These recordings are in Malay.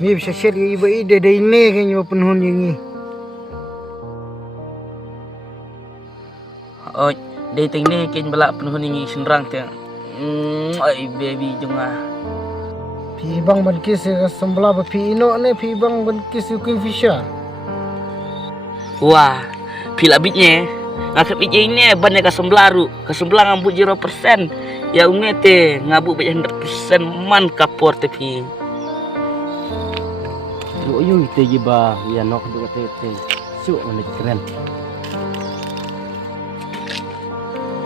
Mi bisa share iba ide dai ne kan yo penhun yangi. Oh, dating ni kin bala penhun ini senrang te. Ai baby junga. Pi bang ban kis sembla ba pi ino ne pi bang ban kis kingfisher. Wah, pila bitnya. Ngakak bitnya ini banyak kasemblaru, kasemblang ngambut 0%. Ya umete ngabuk banyak 100% man kapor tapi. Yung ite giba ya nok do te su on keren.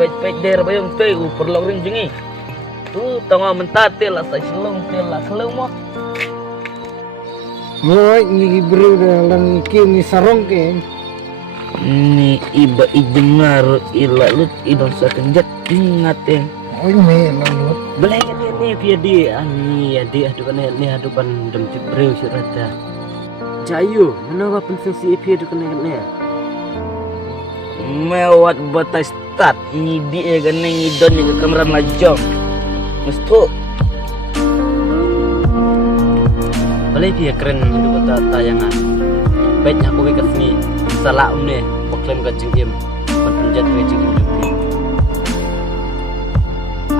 Pet der bayong teh perlu ring jengi. Tu tengah mentate lah sa selong tela selong mo. Ngoi ngi bru lang ki ngi sarong ke. Ni iba idengar ilalut ibang sa kenjat ingate. Oi me lalut. Belai dia ni pia dia ani dia adu kan ni adu ban dem tibreu surata. Jayu, mana pun fungsi pia adu kan ni. Mewat batas start ni dia gane ngidon ni ke kameran lajong. Mestu Belai pia keren adu kata tayangan. Baik aku bekas ni salah umne proklaim ka jingim penjat we jingim jupi.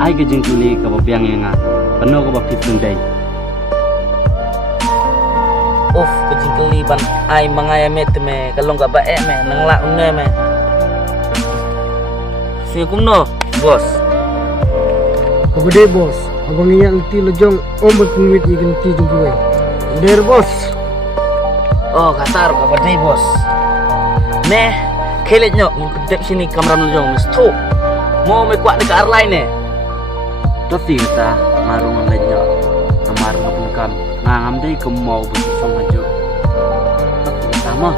Ai ke jing tuli ka babiang yang penuh ka bapit sundai. Kejingkeli ban ai mangaya met me kalong ka bae me nangla umne me. Assalamualaikum no, bos. Kabade bos, abang iya ulti lejong ombak ngwit ni ganti jumpuwe. Der bos. Oh, katar kabade bos. Neh, kelet nyok ngedep sini kameran lejong mestu. Mau me kuat dekat airline ne. Tapi kita marung lainnya, marung pun kam ngam dai ke mau bersama jo. Sama.